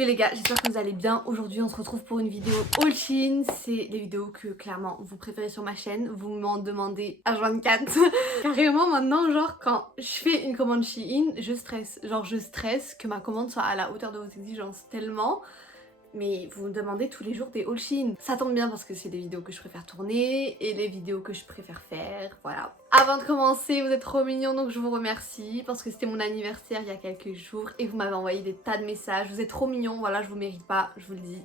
Salut les gars, j'espère que vous allez bien. Aujourd'hui on se retrouve pour une vidéo haul Shein. C'est les vidéos que clairement vous préférez sur ma chaîne. Vous m'en demandez H24. Carrément maintenant, genre quand je fais une commande Shein, je stresse. Genre je stresse que ma commande soit à la hauteur de vos exigences tellement. Mais vous me demandez tous les jours des haul Shein. Ça tombe bien parce que c'est des vidéos que je préfère tourner et les vidéos que je préfère faire, voilà. Avant de commencer, vous êtes trop mignons donc je vous remercie parce que c'était mon anniversaire il y a quelques jours et vous m'avez envoyé des tas de messages. Vous êtes trop mignons, voilà, je vous mérite pas, je vous le dis.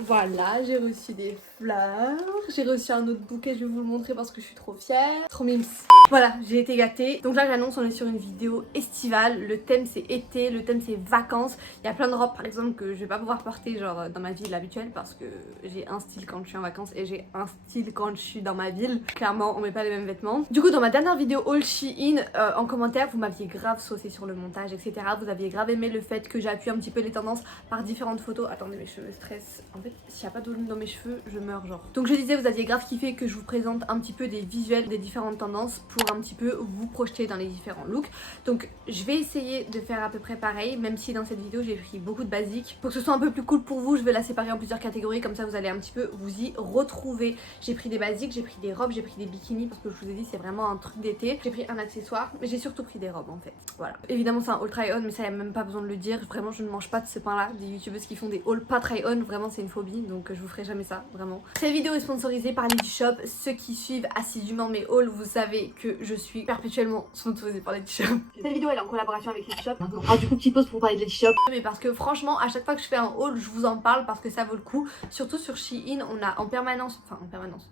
Voilà, j'ai reçu des fleurs, j'ai reçu un autre bouquet, je vais vous le montrer parce que je suis trop fière. Trop mimes. Voilà, j'ai été gâtée. Donc là j'annonce, on est sur une vidéo estivale, le thème c'est été, le thème c'est vacances. Il y a plein de robes par exemple que je vais pas pouvoir porter genre dans ma ville habituelle parce que j'ai un style quand je suis en vacances et j'ai un style quand je suis dans ma ville. Clairement on met pas les mêmes vêtements. Du coup dans ma dernière vidéo haul Shein, en commentaire vous m'aviez grave saucé sur le montage etc. Vous aviez grave aimé le fait que j'appuie un petit peu les tendances par différentes photos. Attendez, mes cheveux stressent. En fait s'il n'y a pas de volume dans mes cheveux je meurs genre. Donc je disais vous aviez grave kiffé que je vous présente un petit peu des visuels des différentes tendances pour un petit peu vous projeter dans les différents looks. Donc je vais essayer de faire à peu près pareil, même si dans cette vidéo j'ai pris beaucoup de basiques. Pour que ce soit un peu plus cool pour vous, je vais la séparer en plusieurs catégories, comme ça vous allez un petit peu vous y retrouver. J'ai pris des basiques, j'ai pris des robes, j'ai pris des bikinis parce que je vous ai dit c'est vraiment un truc d'été. J'ai pris un accessoire, mais j'ai surtout pris des robes en fait. Voilà. Évidemment c'est un haul try on, mais ça y a même pas besoin de le dire. Vraiment je ne mange pas de ce pain là, des youtubeuses qui font des hauls pas try on, vraiment c'est une phobie, donc je vous ferai jamais ça, vraiment. Cette vidéo est sponsorisée par Lady Shop. Ceux qui suivent assidûment mes hauls, vous savez que je suis perpétuellement sponsorisée par Lady Shop. Cette vidéo elle est en collaboration avec Lady Shop. Ah du coup petite pause pour parler de Lady Shop. Mais parce que franchement à chaque fois que je fais un haul je vous en parle parce que ça vaut le coup. Surtout sur Shein on a en permanence,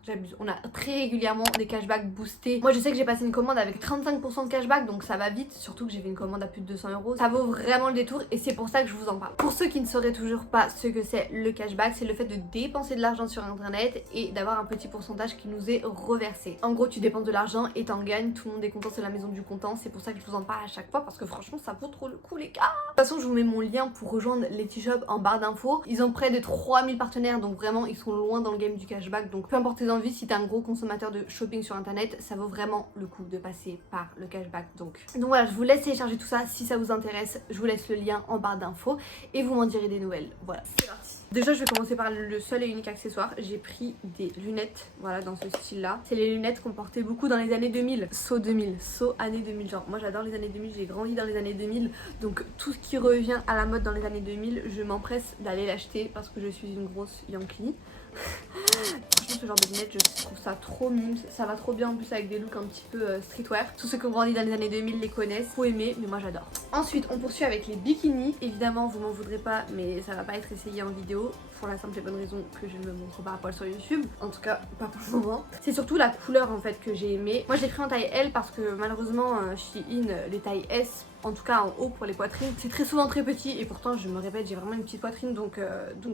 j'abuse, on a très régulièrement des cashbacks boostés. Moi je sais que j'ai passé une commande avec 35% de cashback donc ça va vite. Surtout que j'ai fait une commande à plus de 200 €. Ça vaut vraiment le détour et c'est pour ça que je vous en parle. Pour ceux qui ne sauraient toujours pas ce que c'est le cashback, c'est le fait de dépenser de l'argent sur internet et d'avoir un petit pourcentage qui nous est reversé. En gros tu dépenses de l'argent et t'en gagnes, tout le monde est content, c'est la maison du content. C'est pour ça que je vous en parle à chaque fois parce que franchement ça vaut trop le coup les gars. De toute façon je vous mets mon lien pour rejoindre Lady Shop en barre d'infos. Ils ont près de 3000 partenaires donc vraiment ils sont loin dans le game du cashback. Donc peu importe tes envies, si t'es un gros consommateur de shopping sur internet, ça vaut vraiment le coup de passer par le cashback. Donc voilà, je vous laisse télécharger tout ça si ça vous intéresse. Je vous laisse le lien en barre d'infos et vous m'en direz des nouvelles. Voilà, c'est parti. Déjà je vais commencer par le seul et unique accessoire. J'ai pris des lunettes, voilà, dans ce style là. C'est les lunettes qu'on portait beaucoup dans les années 2000. Saut 2000, saut année 2000. Genre moi j'adore les années 2000, j'ai grandi dans les années 2000. Donc tout ce qui revient à la mode dans les années 2000, je m'empresse d'aller l'acheter parce que je suis une grosse Yankee. Franchement ce genre de lunettes je trouve ça trop mime, ça va trop bien en plus avec des looks un petit peu streetwear. Tous ceux qui ont grandi dans les années 2000 les connaissent, faut aimer mais moi j'adore. Ensuite on poursuit avec les bikinis. Évidemment vous m'en voudrez pas mais ça va pas être essayé en vidéo pour la simple et bonne raison que je ne me montre pas à poil sur YouTube. En tout cas pas pour le moment. C'est surtout la couleur en fait que j'ai aimé. Moi j'ai pris en taille L parce que malheureusement Shein les tailles S, en tout cas en haut pour les poitrines, c'est très souvent très petit et pourtant je me répète j'ai vraiment une petite poitrine donc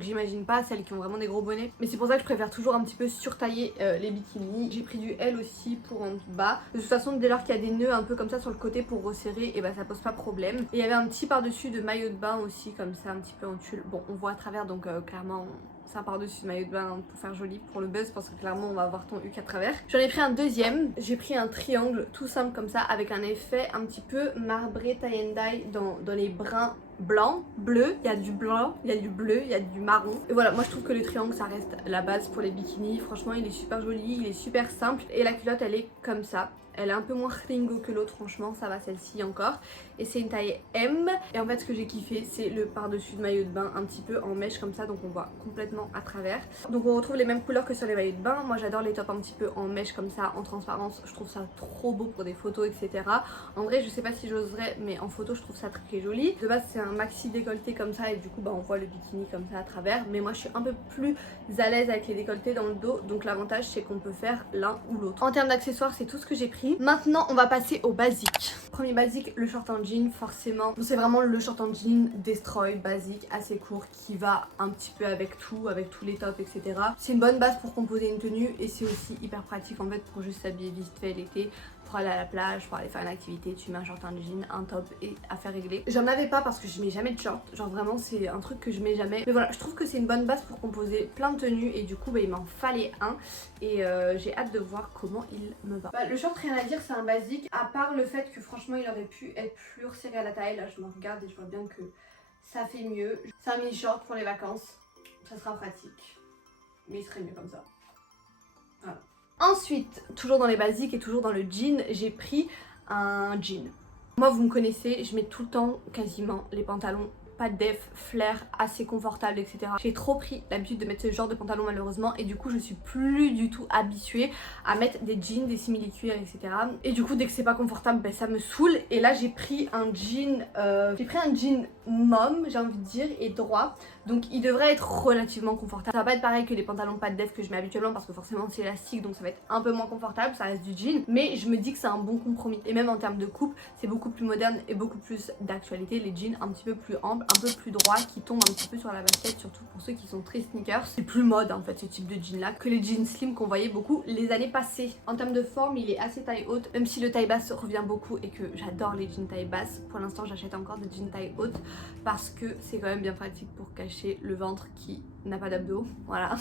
j'imagine pas celles qui ont vraiment des gros bonnets. Mais c'est pour ça que je préfère toujours un petit peu surtailler les bikinis. J'ai pris du L aussi pour en bas. De toute façon dès lors qu'il y a des nœuds un peu comme ça sur le côté pour resserrer et bah ça pose pas problème. Et il y avait un petit par dessus de maillot de bain aussi comme ça un petit peu en tulle. Bon on voit à travers donc clairement c'est un par-dessus de maillot de bain pour faire joli pour le buzz parce que clairement on va avoir ton huc à travers. J'en ai pris un deuxième, j'ai pris un triangle tout simple comme ça avec un effet un petit peu marbré tie and dye dans les brins blanc, bleu, il y a du blanc, il y a du bleu, il y a du marron. Et voilà, moi je trouve que le triangle ça reste la base pour les bikinis. Franchement il est super joli, il est super simple et la culotte elle est comme ça. Elle est un peu moins ringo que l'autre, franchement, ça va celle-ci encore. Et c'est une taille M. Et en fait, ce que j'ai kiffé, c'est le par-dessus de maillot de bain, un petit peu en mèche comme ça, donc on voit complètement à travers. Donc on retrouve les mêmes couleurs que sur les maillots de bain. Moi j'adore les tops un petit peu en mèche comme ça, en transparence. Je trouve ça trop beau pour des photos, etc. En vrai, je sais pas si j'oserais, mais en photo, je trouve ça très joli. De base, c'est un maxi décolleté comme ça, et du coup, bah, on voit le bikini comme ça à travers. Mais moi, je suis un peu plus à l'aise avec les décolletés dans le dos, donc l'avantage, c'est qu'on peut faire l'un ou l'autre. En termes d'accessoires, c'est tout ce que j'ai pris. Maintenant on va passer au basique. Premier basique, le short en jean forcément. C'est vraiment le short en jean destroy basique assez court qui va un petit peu avec tout, avec tous les tops etc. C'est une bonne base pour composer une tenue et c'est aussi hyper pratique en fait pour juste s'habiller vite fait l'été. Pour aller à la plage, pour aller faire une activité, tu mets un short en jean, un top et affaire réglée. J'en avais pas parce que je mets jamais de short, genre vraiment c'est un truc que je mets jamais. Mais voilà, je trouve que c'est une bonne base pour composer plein de tenues et du coup bah, il m'en fallait un et j'ai hâte de voir comment il me va. Bah, le short rien à dire, c'est un basique à part le fait que franchement il aurait pu être plus resserré à la taille. Là je me regarde et je vois bien que ça fait mieux. C'est un mini short pour les vacances, ça sera pratique. Mais il serait mieux comme ça. Voilà. Ensuite, toujours dans les basiques et toujours dans le jean, j'ai pris un jean. Moi vous me connaissez, je mets tout le temps quasiment les pantalons pas de def, flair, assez confortable, etc. J'ai trop pris l'habitude de mettre ce genre de pantalon malheureusement et du coup je suis plus du tout habituée à mettre des jeans, des simili-cuirs, etc. Et du coup dès que c'est pas confortable, ben, ça me saoule. Et là j'ai pris un jean, mom, j'ai envie de dire, et droit. Donc il devrait être relativement confortable. Ça va pas être pareil que les pantalons pas de def que je mets habituellement parce que forcément c'est élastique donc ça va être un peu moins confortable, ça reste du jean. Mais je me dis que c'est un bon compromis. Et même en termes de coupe, c'est beaucoup plus moderne et beaucoup plus d'actualité. Les jeans un petit peu plus amples, un peu plus droits, qui tombent un petit peu sur la basket, surtout pour ceux qui sont très sneakers. C'est plus mode en fait ce type de jean là que les jeans slim qu'on voyait beaucoup les années passées. En termes de forme, il est assez taille haute, même si le taille basse revient beaucoup et que j'adore les jeans taille basse. Pour l'instant j'achète encore des jeans taille haute parce que c'est quand même bien pratique pour cacher le ventre qui n'a pas d'abdos, voilà.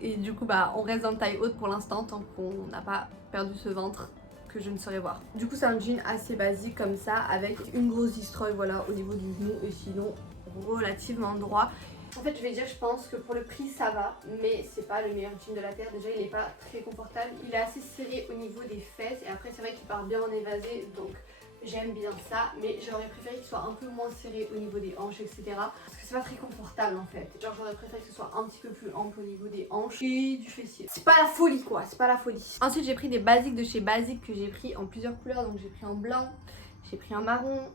Et du coup bah on reste dans le taille haute pour l'instant tant qu'on n'a pas perdu ce ventre que je ne saurais voir. Du coup c'est un jean assez basique comme ça avec une grosse destroy voilà au niveau du genou et sinon relativement droit. En fait je vais dire je pense que pour le prix ça va mais c'est pas le meilleur jean de la terre. Déjà il est pas très confortable, il est assez serré au niveau des fesses et après c'est vrai qu'il part bien en évasé donc j'aime bien ça, mais j'aurais préféré qu'il soit un peu moins serré au niveau des hanches, etc. Parce que c'est pas très confortable en fait. Genre j'aurais préféré que ce soit un petit peu plus ample au niveau des hanches et du fessier. C'est pas la folie quoi, c'est pas la folie. Ensuite j'ai pris des basiques de chez Basique que j'ai pris en plusieurs couleurs. Donc j'ai pris en blanc, j'ai pris en marron,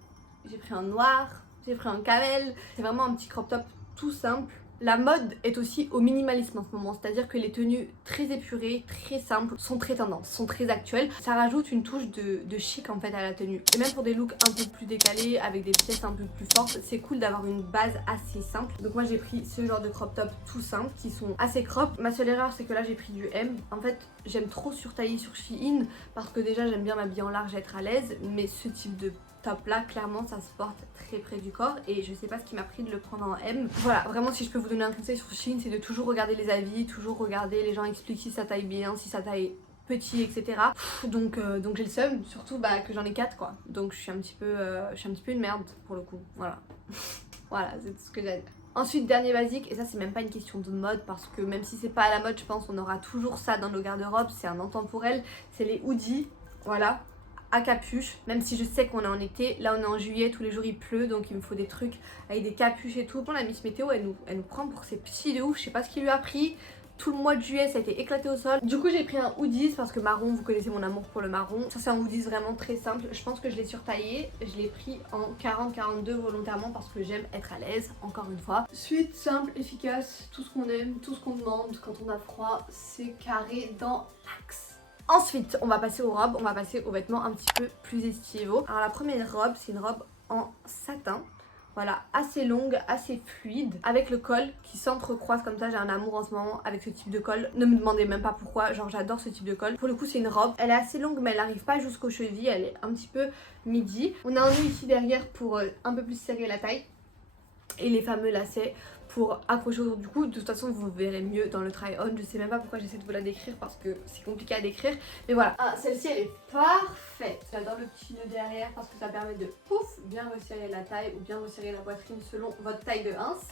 j'ai pris en noir, j'ai pris en camel. C'est vraiment un petit crop top tout simple. La mode est aussi au minimalisme en ce moment, c'est-à-dire que les tenues très épurées, très simples, sont très tendances, sont très actuelles. Ça rajoute une touche de chic en fait à la tenue. Et même pour des looks un peu plus décalés, avec des pièces un peu plus fortes, c'est cool d'avoir une base assez simple. Donc moi j'ai pris ce genre de crop top tout simple, qui sont assez crop. Ma seule erreur c'est que là j'ai pris du M. En fait j'aime trop surtailler sur Shein, parce que déjà j'aime bien m'habiller en large, être à l'aise, mais ce type de top là clairement ça se porte très près du corps et je sais pas ce qui m'a pris de le prendre en M. Voilà, vraiment si je peux vous donner un conseil sur Shein, c'est de toujours regarder les avis, toujours regarder, les gens expliquent si ça taille bien, si ça taille petit, etc. Donc j'ai le seum, surtout bah, que j'en ai 4 quoi, donc je suis un petit peu une merde pour le coup, voilà. Voilà, c'est tout ce que j'ai à dire. Ensuite, dernier basique, et ça c'est même pas une question de mode parce que même si c'est pas à la mode, je pense on aura toujours ça dans nos garde-robes, c'est un intemporel, c'est les hoodies, voilà, à capuche. Même si je sais qu'on est en été, là on est en juillet, tous les jours il pleut, donc il me faut des trucs avec des capuches et tout. Bon, la Miss Météo elle nous prend pour ces petits de ouf, je sais pas ce qui lui a pris. Tout le mois de juillet ça a été éclaté au sol. Du coup j'ai pris un hoodies parce que marron, vous connaissez mon amour pour le marron. Ça c'est un hoodies vraiment très simple. Je pense que je l'ai surtaillé. Je l'ai pris en 40-42 volontairement parce que j'aime être à l'aise, encore une fois. Suite simple, efficace, tout ce qu'on aime, tout ce qu'on demande quand on a froid, c'est carré dans l'axe. Ensuite on va passer aux robes, on va passer aux vêtements un petit peu plus estivaux. Alors la première robe c'est une robe en satin. Voilà, assez longue, assez fluide, avec le col qui s'entrecroise comme ça. J'ai un amour en ce moment avec ce type de col. Ne me demandez même pas pourquoi, genre j'adore ce type de col. Pour le coup c'est une robe, elle est assez longue mais elle n'arrive pas jusqu'aux chevilles, elle est un petit peu midi. On a un nœud ici derrière pour un peu plus serrer la taille. Et les fameux lacets pour accrocher autour du cou. De toute façon vous verrez mieux dans le try on. Je sais même pas pourquoi j'essaie de vous la décrire parce que c'est compliqué à décrire. Mais voilà, celle-ci elle est parfaite. J'adore le petit nœud derrière parce que ça permet de pouf bien resserrer la taille ou bien resserrer la poitrine selon votre taille de hanche.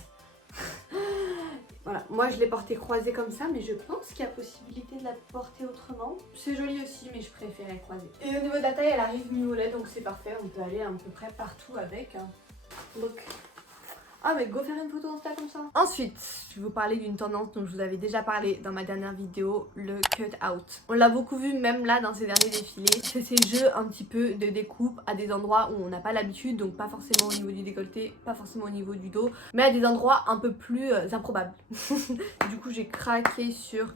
Voilà, moi je l'ai portée croisée comme ça, mais je pense qu'il y a possibilité de la porter autrement. C'est joli aussi, mais je préférais croiser. Et au niveau de la taille, elle arrive mi-mollet, donc c'est parfait. On peut aller à peu près partout avec. Donc ah mais go faire une photo Insta comme ça. Ensuite, je vais vous parler d'une tendance dont je vous avais déjà parlé dans ma dernière vidéo, le cut out. On l'a beaucoup vu même là dans ces derniers défilés. C'est ces jeux un petit peu de découpe à des endroits où on n'a pas l'habitude, donc pas forcément au niveau du décolleté, pas forcément au niveau du dos, mais à des endroits un peu plus improbables. Du coup j'ai craqué sur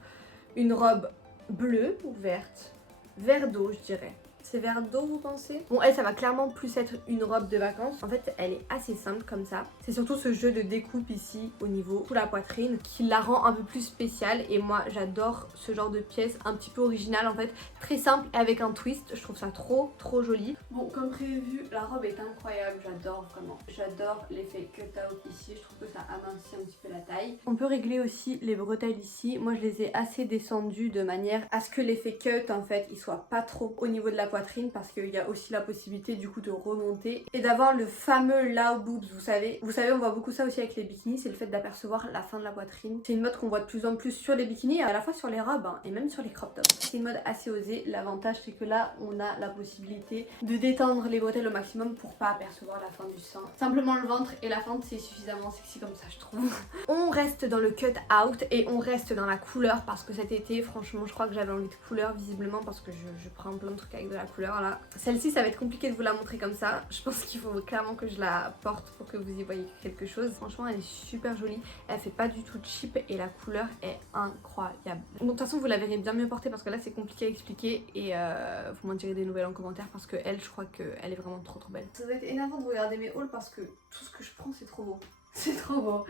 une robe bleue ou verte, vert d'eau je dirais. C'est vert d'eau vous pensez? Bon elle ça va clairement plus être une robe de vacances. En fait elle est assez simple comme ça. C'est surtout ce jeu de découpe ici au niveau sous la poitrine qui la rend un peu plus spéciale. Et moi j'adore ce genre de pièce un petit peu originale en fait. Très simple et avec un twist. Je trouve ça trop joli. Bon comme prévu la robe est incroyable. J'adore vraiment. J'adore l'effet cut out ici. Je trouve que ça amincit un petit peu la taille. On peut régler aussi les bretelles ici. Moi je les ai assez descendues de manière à ce que l'effet cut en fait il soit pas trop au niveau de la poitrine. poitrine parce qu'il y a aussi la possibilité du coup de remonter et d'avoir le fameux low boobs, vous savez, on voit beaucoup ça aussi avec les bikinis, c'est le fait d'apercevoir la fin de la poitrine. C'est une mode qu'on voit de plus en plus sur les bikinis, à la fois sur les robes hein, et même sur les crop tops. C'est une mode assez osée, l'avantage c'est que là on a la possibilité de détendre les bretelles au maximum pour pas apercevoir la fin du sein. Simplement le ventre et la fente c'est suffisamment sexy comme ça je trouve. On reste dans le cut out et on reste dans la couleur parce que cet été franchement je crois que j'avais envie de couleur visiblement parce que je prends plein de trucs avec de la couleur là. Celle-ci ça va être compliqué de vous la montrer comme ça, je pense qu'il faut clairement que je la porte pour que vous y voyez quelque chose. Franchement elle est super jolie, elle fait pas du tout cheap et la couleur est incroyable. Donc de toute façon vous la verrez bien mieux portée parce que là c'est compliqué à expliquer et vous m'en direz des nouvelles en commentaire parce que elle je crois qu'elle est vraiment trop belle. Ça doit être énervant de regarder mes hauls parce que tout ce que je prends c'est trop beau. C'est trop beau.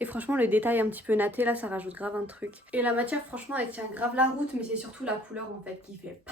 Et franchement le détail un petit peu natté là ça rajoute grave un truc. Et la matière franchement elle tient grave la route mais c'est surtout la couleur en fait qui fait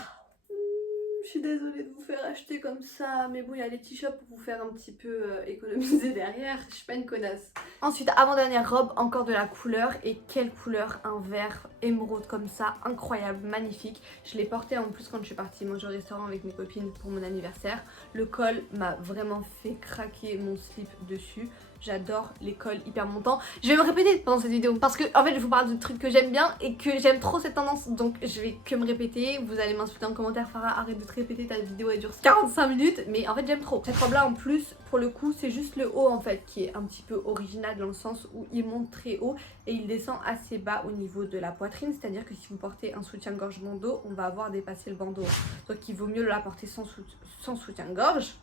je suis désolée de vous faire acheter comme ça, mais bon, il y a les t-shops pour vous faire un petit peu économiser derrière, je suis pas une connasse. Ensuite, avant-dernière robe, encore de la couleur, et quelle couleur, un vert émeraude comme ça, incroyable, magnifique. Je l'ai porté en plus quand je suis partie manger au restaurant avec mes copines pour mon anniversaire. Le col m'a vraiment fait craquer mon slip dessus. J'adore les cols hyper montants. Je vais me répéter pendant cette vidéo parce que en fait je vous parle de trucs que j'aime bien et que j'aime trop cette tendance, donc je vais que me répéter. Vous allez m'insulter en commentaire, Farah arrête de te répéter, ta vidéo elle dure 45 minutes, mais en fait j'aime trop. Cette robe là en plus pour le coup c'est juste le haut en fait qui est un petit peu original dans le sens où il monte très haut et il descend assez bas au niveau de la poitrine, c'est à dire que si vous portez un soutien-gorge bandeau on va avoir dépassé le bandeau, donc il vaut mieux la porter sans soutien-gorge.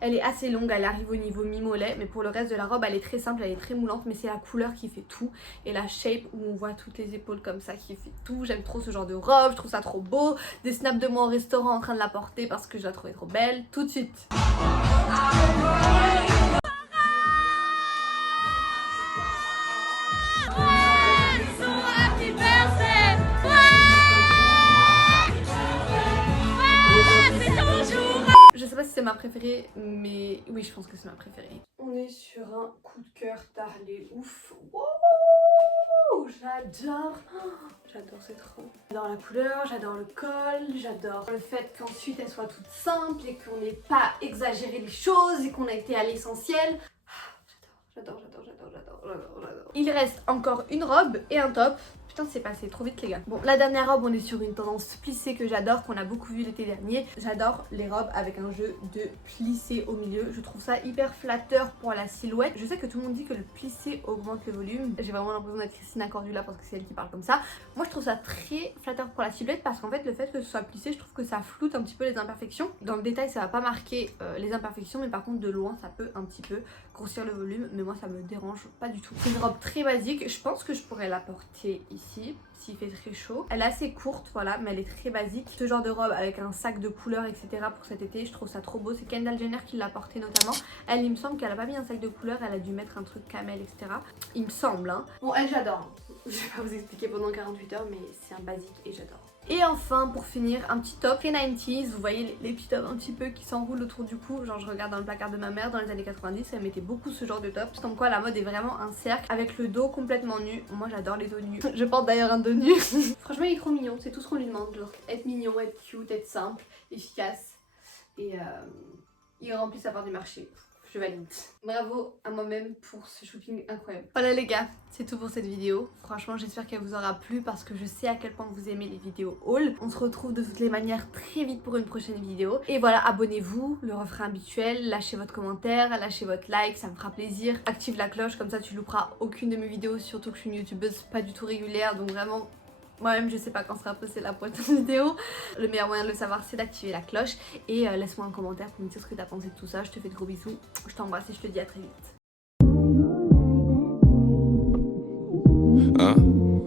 Elle est assez longue, elle arrive au niveau mi-mollet, mais pour le reste de la robe elle est très simple, elle est très moulante, mais c'est la couleur qui fait tout et la shape où on voit toutes les épaules comme ça qui fait tout. J'aime trop ce genre de robe, je trouve ça trop beau. Des snaps de moi au restaurant en train de la porter parce que je la trouvais trop belle. Tout de suite. Je sais pas si c'est ma préférée, mais oui, je pense que c'est ma préférée. On est sur un coup de cœur Tarlé ouf. Wow, j'adore. J'adore cette robe. J'adore la couleur, j'adore le col, j'adore le fait qu'ensuite elle soit toute simple et qu'on n'ait pas exagéré les choses et qu'on a été à l'essentiel. J'adore. Il reste encore une robe et un top. Putain c'est passé trop vite les gars. Bon la dernière robe on est sur une tendance plissée que j'adore, qu'on a beaucoup vu l'été dernier. J'adore les robes avec un jeu de plissé au milieu. Je trouve ça hyper flatteur pour la silhouette. Je sais que tout le monde dit que le plissé augmente le volume. J'ai vraiment l'impression d'être Christina Cordula parce que c'est elle qui parle comme ça. Moi je trouve ça très flatteur pour la silhouette parce qu'en fait le fait que ce soit plissé je trouve que ça floute un petit peu les imperfections. Dans le détail ça va pas marquer les imperfections mais par contre de loin ça peut un petit peu grossir le volume, mais moi ça me dérange pas du tout. C'est une robe très basique, je pense que je pourrais la porter ici s'il fait très chaud. Elle est assez courte voilà mais elle est très basique. Ce genre de robe avec un sac de couleurs etc pour cet été je trouve ça trop beau. C'est Kendall Jenner qui l'a porté notamment. Elle il me semble qu'elle a pas mis un sac de couleurs, elle a dû mettre un truc camel etc. Il me semble hein. Bon elle j'adore. Je vais pas vous expliquer pendant 48 heures mais c'est un basique et j'adore. Et enfin pour finir un petit top très 90s, vous voyez les petits tops un petit peu qui s'enroulent autour du cou, genre je regarde dans le placard de ma mère dans les années 90 elle mettait beaucoup ce genre de top, comme quoi la mode est vraiment un cercle avec le dos complètement nu. Moi j'adore les dos nus, je porte d'ailleurs un dos nu. Franchement il est trop mignon, c'est tout ce qu'on lui demande, genre être mignon, être cute, être simple, efficace et il remplit sa part du marché. Je valide. Bravo à moi-même pour ce shopping incroyable. Voilà les gars, c'est tout pour cette vidéo. Franchement j'espère qu'elle vous aura plu parce que je sais à quel point vous aimez les vidéos haul. On se retrouve de toutes les manières très vite pour une prochaine vidéo. Et voilà, abonnez-vous, le refrain habituel, lâchez votre commentaire, lâchez votre like, ça me fera plaisir. Active la cloche, comme ça tu louperas aucune de mes vidéos, surtout que je suis une youtubeuse pas du tout régulière, donc vraiment... Moi-même je sais pas quand sera postée la prochaine vidéo. Le meilleur moyen de le savoir c'est d'activer la cloche. Et laisse-moi un commentaire pour me dire ce que t'as pensé de tout ça. Je te fais de gros bisous. Je t'embrasse et je te dis à très vite.